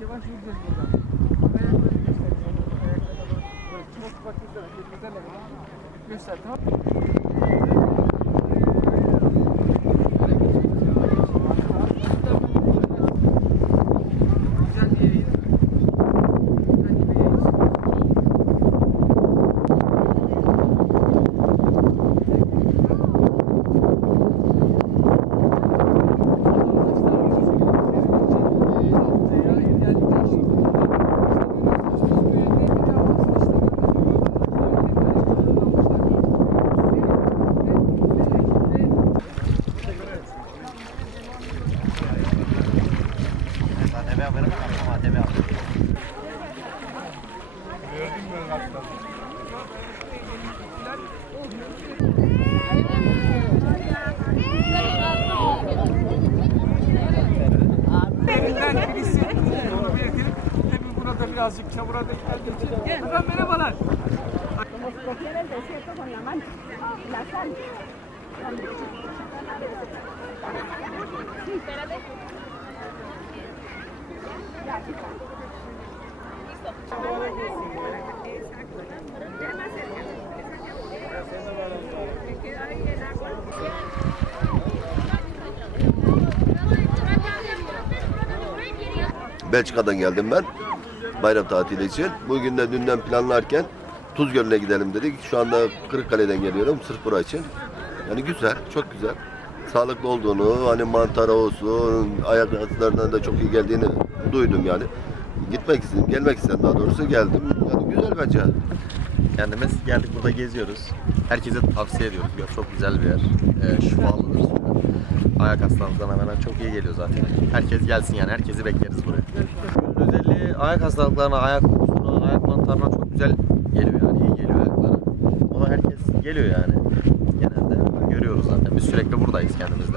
yavaş yürüyeceğiz buradan. Ayakları göster. Ayaklarına bak. Çok bak göster. Göster tamam. Más cerca. Que queda ahí el agua. Belçika'dan geldim ben. Bayram tatili için. Bugün de dünden planlarken Tuz Gölü'ne gidelim dedik. Şu anda Kırıkkale'den geliyorum sırf bura için. Yani güzel, çok güzel. Sağlıklı olduğunu, hani mantara olsun, ayak altlarından da çok iyi geldiğini duydum yani. Gitmek istedim, gelmek istedim daha doğrusu geldim. Yani güzel bence. Kendimiz geldik burada geziyoruz. Herkese tavsiye ediyoruz. Göl çok güzel bir yer. Ee, şifalıdır. Ayak hastalıklarına hemen çok iyi geliyor zaten. Herkes gelsin yani. Herkesi bekleriz buraya. Özelliği ayak hastalıklarına, ayak kokusuna, ayak mantarına çok güzel geliyor yani. iyi geliyor ayaklara. Ona herkes geliyor yani. Genelde görüyoruz zaten. Biz sürekli buradayız kendimiz